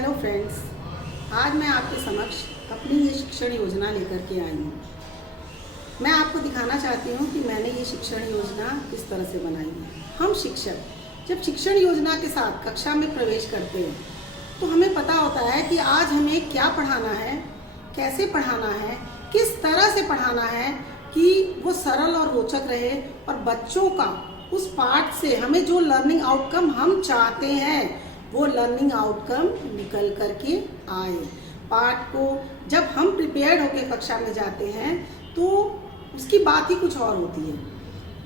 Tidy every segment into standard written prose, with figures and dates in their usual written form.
Hello friends, आज मैं आपके समक्ष अपनी ये शिक्षण योजना लेकर के आई हूँ। मैं आपको दिखाना चाहती हूँ कि मैंने ये शिक्षण योजना किस तरह से बनाई है। हम शिक्षक जब शिक्षण योजना के साथ कक्षा में प्रवेश करते हैं तो हमें पता होता है कि आज हमें क्या पढ़ाना है, कैसे पढ़ाना है, किस तरह से पढ़ाना है कि वो सरल और रोचक रहे और बच्चों का उस पाठ से हमें जो लर्निंग आउटकम हम चाहते हैं वो लर्निंग आउटकम निकल करके आए। पाठ को जब हम प्रिपेयर्ड होकर कक्षा में जाते हैं तो उसकी बात ही कुछ और होती है।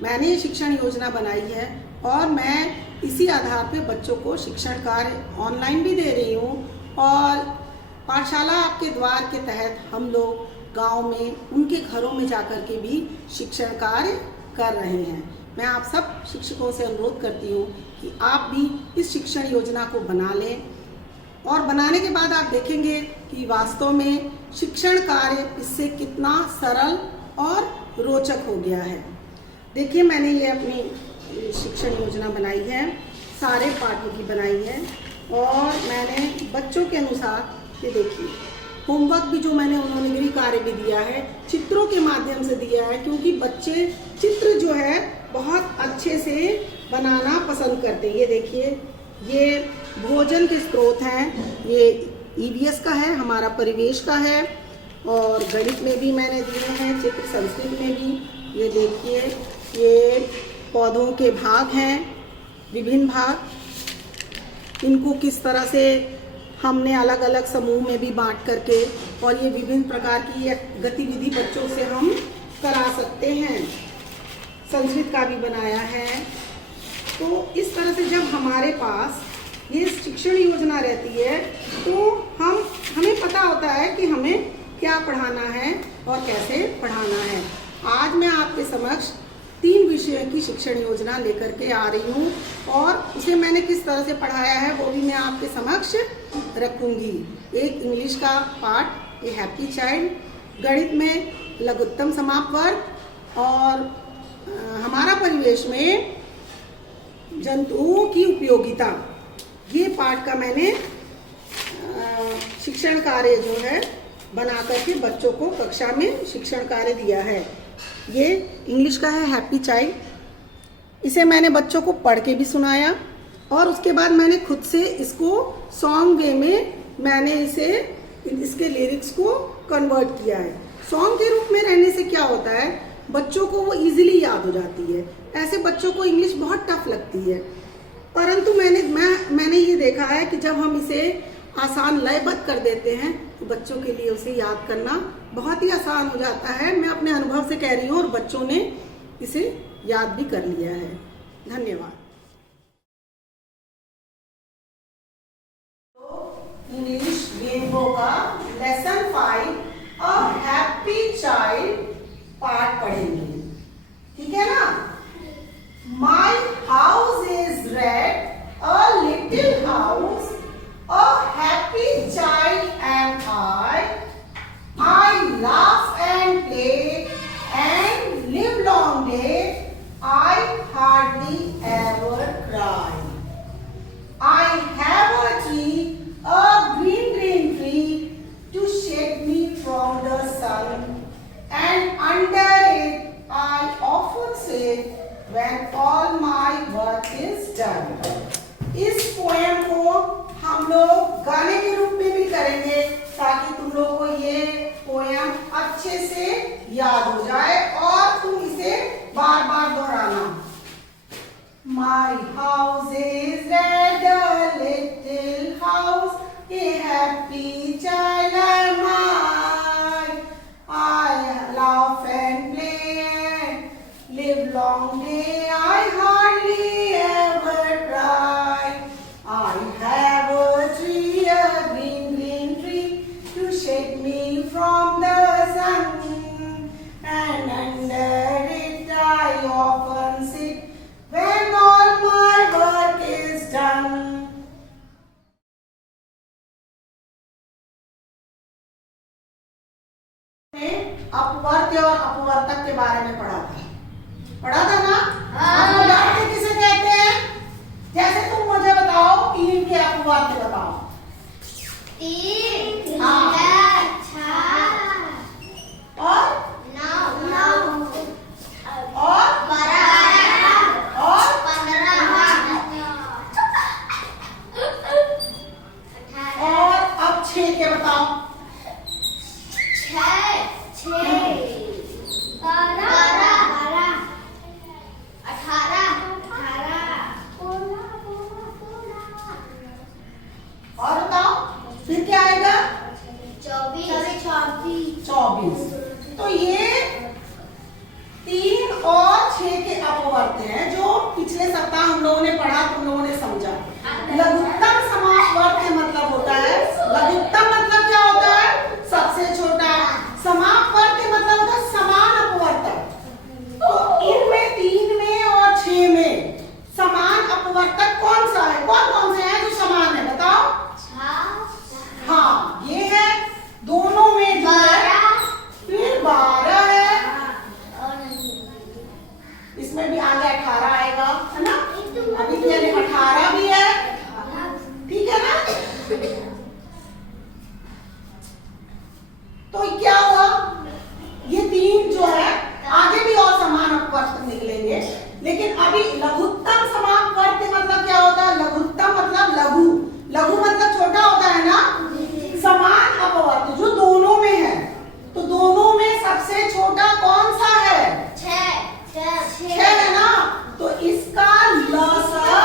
मैंने ये शिक्षण योजना बनाई है और मैं इसी आधार पे बच्चों को शिक्षण कार्य ऑनलाइन भी दे रही हूँ और पाठशाला आपके द्वार के तहत हम लोग गांव में उनके घरों में जाकर के भी शिक्षण कार्य कर रहे हैं। मैं आप सब शिक्षकों से अनुरोध करती हूँ कि आप भी इस शिक्षण योजना को बना लें और बनाने के बाद आप देखेंगे कि वास्तव में शिक्षण कार्य इससे कितना सरल और रोचक हो गया है। देखिए, मैंने ये अपनी शिक्षण योजना बनाई है, सारे पाठों की बनाई है और मैंने बच्चों के अनुसार ये देखिए होमवर्क भी जो मैंने उन्होंने गृह कार्य भी दिया है चित्रों के माध्यम से दिया है, क्योंकि बच्चे चित्र जो है बहुत अच्छे से बनाना पसंद करते हैं। ये देखिए, ये भोजन के स्रोत हैं, ये ईवीएस का है, हमारा परिवेश का है और गणित में भी मैंने दिए हैं, चित्र संस्कृत में भी। ये देखिए, ये पौधों के भाग हैं, विभिन्न भाग, इनको किस तरह से हमने अलग अलग समूह में भी बांट करके और ये विभिन्न प्रकार की गतिविधि बच्चों से हम करा सकते हैं। संस्कृत का भी बनाया है। तो इस तरह से जब हमारे पास ये शिक्षण योजना रहती है तो हमें पता होता है कि हमें क्या पढ़ाना है और कैसे पढ़ाना है। आज मैं आपके समक्ष 3 विषयों की शिक्षण योजना लेकर के आ रही हूँ और उसे मैंने किस तरह से पढ़ाया है वो भी मैं आपके समक्ष रखूँगी। एक इंग्लिश का पाठ, ए हैप्पी चाइल्ड, गणित में लघुत्तम समाप्त वर्ग और हमारा परिवेश में जंतुओं की उपयोगिता, ये पाठ का मैंने शिक्षण कार्य जो है बना करके बच्चों को कक्षा में शिक्षण कार्य दिया है। ये इंग्लिश का है हैप्पी चाइल्ड, इसे मैंने बच्चों को पढ़ के भी सुनाया और उसके बाद मैंने खुद से इसको सॉन्ग वे में मैंने इसके लिरिक्स को कन्वर्ट किया है। सॉन्ग के रूप में रहने से क्या होता है, बच्चों को वो इजीली याद हो जाती है। ऐसे बच्चों को इंग्लिश बहुत टफ लगती है, परंतु मैंने ये देखा है कि जब हम इसे आसान लयबद्ध कर देते हैं तो बच्चों के लिए उसे याद करना बहुत ही आसान हो जाता है। मैं अपने अनुभव से कह रही हूँ और बच्चों ने इसे याद भी कर लिया है। धन्यवाद। तो इंग्लिश रेनबो का लेसन 5 अ हैप्पी चाइल्ड पाठ पढ़ेंगे, ठीक है ना। My house is red a little house, a happy child am I laugh and play and live long day, I hardly ever cry. I have a tree, a green tree, to shade me from the sun, and under it I often sit when all my work is done. इस poem को हम लोग गाने के रूप में भी करेंगे ताकि तुम लोगों को ये पोएम अच्छे से याद हो जाए और तुम इसे बार बार दोहराना। My house is red, a little house, a happy child am I. I laugh and play and live long day, I hardly ever cry. I have a tree, a green tree, to shade me from the sun, and under it I often sit when all my work is done. अपवर्त्य और अपवर्तक के बारे में पढ़ा था ना। अपवर्त्य किसे कहते हैं? जैसे तुम मुझे बताओ 3 के अपवाद बताओ। तीन, हाँ। और 9, और 12, और 15, और अब 6 के बताओ। 6, 12, 18, और बताओ फिर क्या आएगा? 24, 24। तो ये 3 और 6 के अपवर्त हैं जो पिछले सप्ताह हम लोगों ने पढ़ा, तुम लोगों ने समझा। लघुत्तम समापवर्त का मतलब होता है, लघुत्तम मतलब क्या होता है? सबसे छोटा। समापवर्त का मतलब होता है समान अपवर्तक। तो इनमें 3 में और 6 में समान अपवर्तक कौन सा है? कौन कौन से हैं जो समान है? बताओ। हाँ, ये है दोनों में जो है। फिर 12 है, इसमें भी आगे 18 आएगा, है ना? अभी तो यानी 18 भी है, ठीक है ना? तो क्या हुआ? ये 3 जो है आगे भी और समान अपवर्तक निकलेंगे, लेकिन अभी लघुत्तम समापवर्त मतलब क्या होता है? लघुत्तम मतलब लघु, लघु मतलब छोटा होता है ना? समान अपवर्त जो दोनों में है, तो दोनों में सबसे छोटा कौन सा है? 6 है ना? तो इसका लसअ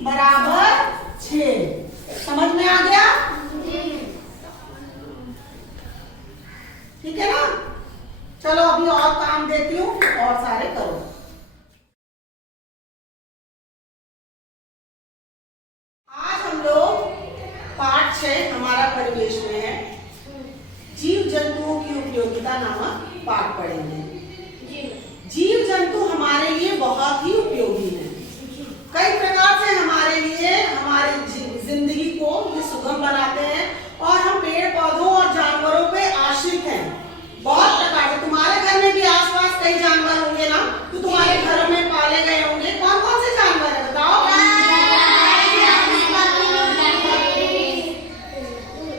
बराबर 6। समझ में आ गया? ठीक है ना? चलो अभी और काम देती हूँ, और सारे करो। आज हम लोग पाठ 6 हमारा परिवेश में है, जीव जंतुओं की उपयोगिता नामक पाठ पढ़ेंगे। जीव जंतु हमारे लिए बहुत ही उपयोगी है। कई प्रकार से हमारे लिए हमारी जिंदगी को ये सुगम बनाते हैं, और हम पेड़ पौधों और जानवरों पे आश्रित हैं। बहुत प्रकार से तुम्हारे घर में भी आसपास कई जानवर होंगे ना, तो तुम्हारे घर में पाले गए होंगे। कौन कौन से जानवर है बताओ?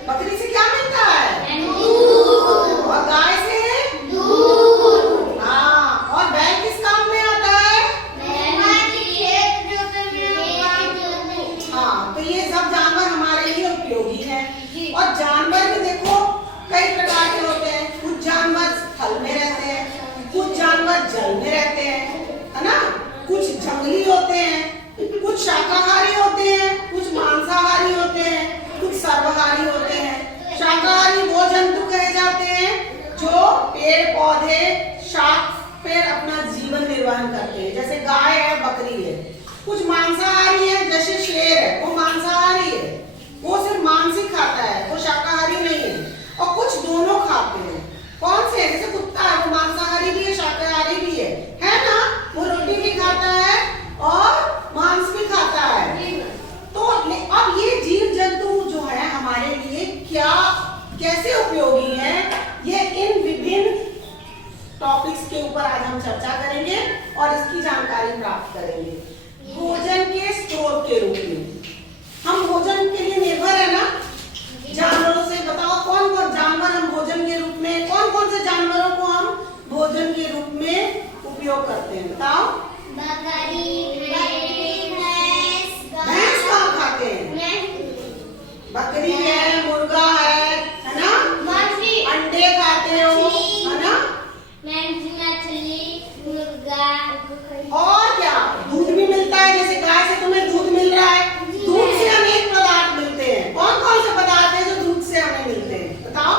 बकरी से क्या मिलता है? दूध। और गाय से? दूध। हाँ, और बैल किस काम में आता है? हाँ, तो ये सब जानवर हमारे लिए उपयोगी हैं। और जानवर भी देखो कई प्रकार के होते हैं। कुछ जानवर स्थल में रहते हैं, कुछ जानवर जल में रहते हैं, है ना? कुछ जंगली होते हैं, कुछ शाकाहारी होते हैं, कुछ मांसाहारी होते हैं, कुछ सर्वहारी होते हैं। शाकाहारी वो जंतु कहे जाते हैं जो पेड़ पौधे शाक पर अपना जीवन निर्वाह करते हैं, जैसे गाय है, बकरी है। कुछ मांसाहारी है, जैसे शेर है, वो मांसाहारी है, वो सिर्फ मांस ही खाता है, वो शाकाहारी नहीं है। और कुछ दोनों खाते हैं। कौन से? जैसे कुत्ता है, वो मांसाहारी भी है, शाकाहारी भी है ना? वो रोटी भी खाता है और मांस भी खाता है। तो अब ये जीव जंतु जो है हमारे लिए क्या कैसे उपयोगी है, ये इन विभिन्न टॉपिक्स के ऊपर आज हम चर्चा करेंगे और इसकी जानकारी प्राप्त करेंगे। भोजन के स्रोत के रूप में हम भोजन के लिए निर्भर है ना जानवरों से। बताओ कौन कौन जानवर हम भोजन के रूप में, कौन कौन से जानवरों को हम भोजन के रूप में उपयोग करते हैं? बताओ। भैंस कहाँ खाते हैं? बकरी है, मुर्गा है ना? अंडे खाते हो, है ना? और क्या? दूध भी मिलता है, जैसे गाय से तुम्हें दूध मिल रहा है। दूध से अनेक पदार्थ मिलते हैं। कौन कौन से पदार्थ हैं जो दूध से हमें मिलते हैं? बताओ।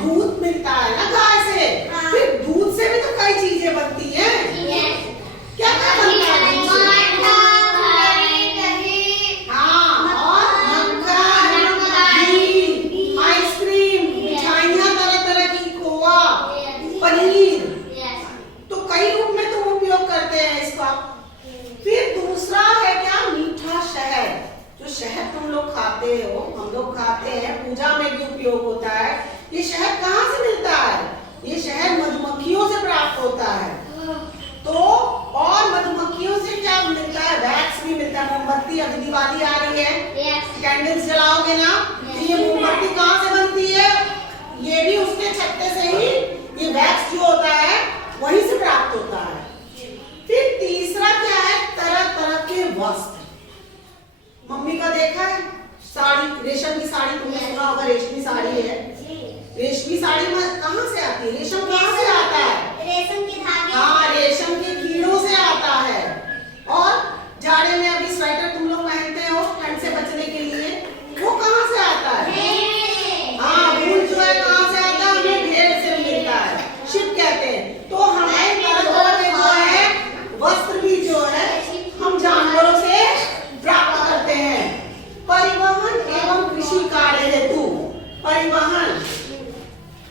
दूध मिलता है ना गाय से। फिर दूध से भी तो कई चीजें बनती हैं। क्या क्या बनता है दूध से? हाँ, और मक्खन, घी, आइसक्रीम, मिठाइयाँ तरह तरह की, खोआ, पनीर, तो कई रूप में तुम उपयोग करते हैं इसका। फिर दूसरा है क्या? मीठा शहद। जो शहद तुम लोग खाते हो, हम लोग खाते हैं, पूजा में भी उपयोग होता है। ये शहद कहाँ से मिलता है? ये शहद मधुमक्खियों से प्राप्त होता है। तो तो और मधुमक्खियों से क्या मिलता है, वैक्स भी मिलता है। मोमबत्ती, अभी दिवाली आ रही है, कैंडल्स जलाओगे ना, तो ये मोमबत्ती कहाँ से बनती है, ये भी उसके छत्ते से ही, ये वैक्स जो होता है वहीं से प्राप्त होता है। फिर तीसरा क्या है, तरह तरह के वस्त्र। मम्मी का देखा है साड़ी, रेशम की साड़ी, तुमने सुना होगा रेशमी साड़ी है। रेशमी साड़ी में कहाँ से आती है, रेशम कहाँ से आता है, रेशम के धागे। हाँ, रेशम के कीड़ों से आता है। और जाड़े में अभी स्वेटर तुम लोग पहनते हो ठंड से बचने के लिए, वो कहाँ से आता है, हाँ, वूल जो है कहाँ से आता है, हमें भेड़ से मिलता है, शिप कहते हैं। तो हमें तरह के जो है वस्त्र भी जो है हम जानवरों से प्राप्त करते हैं। परिवहन एवं कृषि कार्य हेतु,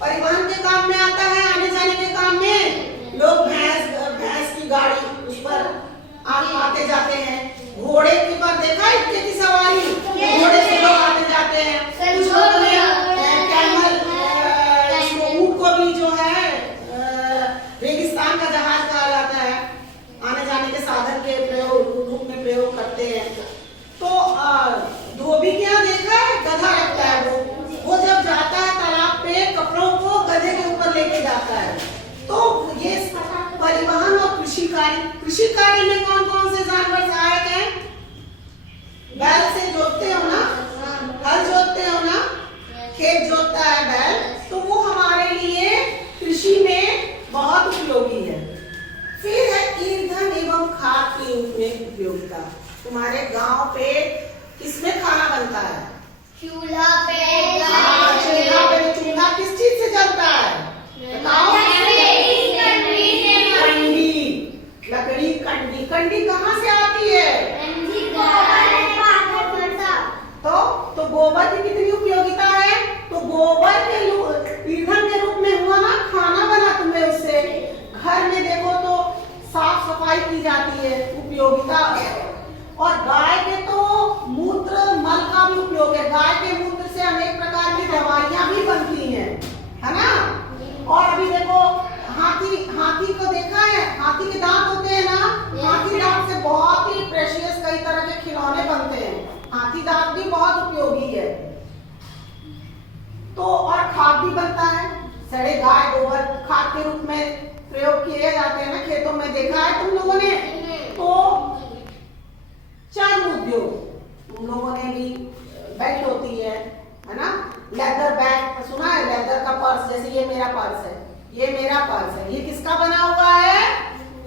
परिवहन के काम में आता है, आने जाने के काम में। लोग भैंस की गाड़ी, उस पर आते जाते हैं। घोड़े के पर देखा है, इतने की सवारी, घोड़े से लोग आते जाते हैं। कुछ लोगों ने कैमल, ऊंट को भी जो है रेगिस्तान का जहाज कहा जाता है, आने जाने के साधन के रूप में प्रयोग करते हैं। तो धोबी के यहाँ देखा है, गधा रखता है, वो जब जाता है तालाब पे, कपड़ों को गधे के ऊपर लेके जाता है। तो ये परिवहन और कृषि कार्य में कौन कौन से जानवर सहायक हैं, बैल से जोतते हो ना, हल जोतते हो ना, खेत जोतता है बैल, तो वो हमारे लिए कृषि में बहुत उपयोगी है। फिर है ईंधन एवं खाद के रूप में उपयोगिता। तुम्हारे गांव पे किसमें खाना बनता है, चूल्हा पे। चूल्हा पे। चूल्हा किस चीज से जलता है बताओ, लकड़ी, कंडी कहाँ से आती है, तो गोबर की कितनी उपयोगिता है, तो गोबर के ईंधन के रूप में हुआ ना, खाना बना तुम्हें उससे। घर में देखो तो साफ सफाई की जाती है, उपयोगिता। और गाय के तो मूत्र मल का भी उपयोग है, गाय के मूत्र से अनेक प्रकार की दवाइयां भी बनती हैं, है ना। और अभी देखो हाथी को देखा है, हाथी के दांत होते हैं ना, हाथी दांत से बहुत ही प्रेशियस कई तरह के खिलौने बनते हैं। हाथी दांत भी बहुत उपयोगी है। तो और खाद भी बनता है, सड़े गाय गोबर खाद के रूप में प्रयोग किए जाते हैं ना, खेतों में देखा है तुम लोगों ने। तो चर्म उद्योग, तुम लोगों ने भी बेल्ट होती है ना, लेदर बैग सुना है, लेदर का पर्स, जैसे ये मेरा पर्स है, ये मेरा पर्स है, ये किसका बना हुआ है,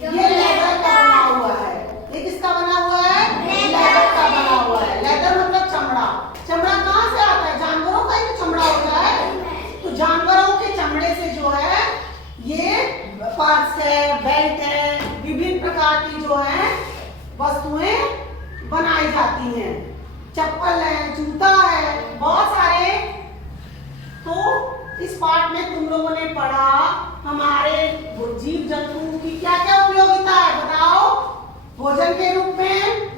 ये लेदर का बना हुआ है। ये किसका बना हुआ है, लेदर का बना हुआ है। लेदर मतलब चमड़ा। चमड़ा कहाँ से आता है, जानवरों का ही तो चमड़ा होता है। तो जानवरों के चमड़े से जो है ये पर्स है, बेल्ट है, विभिन्न प्रकार की जो है वस्तुएं बनाई जाती हैं। चप्पल है, जूता है, बहुत सारे। तो इस पार्ट में तुम लोगों ने पढ़ा हमारे जीव जंतुओं की क्या क्या उपयोगिता है, बताओ। भोजन के रूप में